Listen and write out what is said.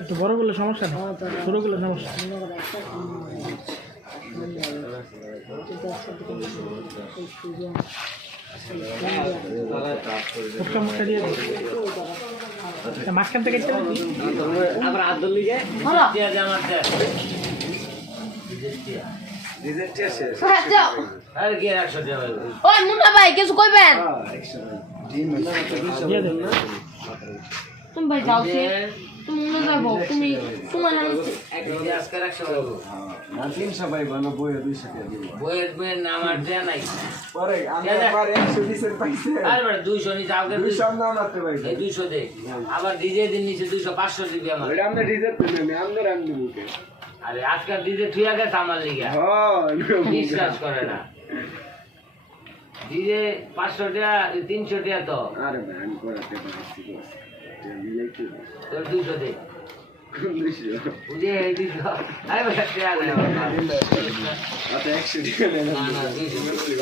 একটু বড় করলে সমস্যা না, ছোট করলে সমস্যা। মাঝখান থেকে ভাই কিছু কইবেন তুমি ভাই যাও তুমি মনে যাবো তুমি তোমার বইয়ের নাম আর দেয়া নাই পরে আমি আবার 100 ডিসের পাইছে আর 200 নি যাও 200 না মারতে পারি এই 200 দে আবার ডিজে দিন নিচে 200 500 দিবি আমার ওটা আমরা ডিজে পেলে আমি আমদের আনবো মুখে আরে আজকাল ডিজে তুই আগে আমার লিগা হ্যাঁ বিশ্বাস করে না ডিজে 500 টাকা 300 টাকা তো আরে ভাই আমি করাতে পারছি তো মিলে কি তোর 200 দে 200 বুঝে এই 200 আরে ভাই টাকা না আচ্ছা 100 টাকা না 200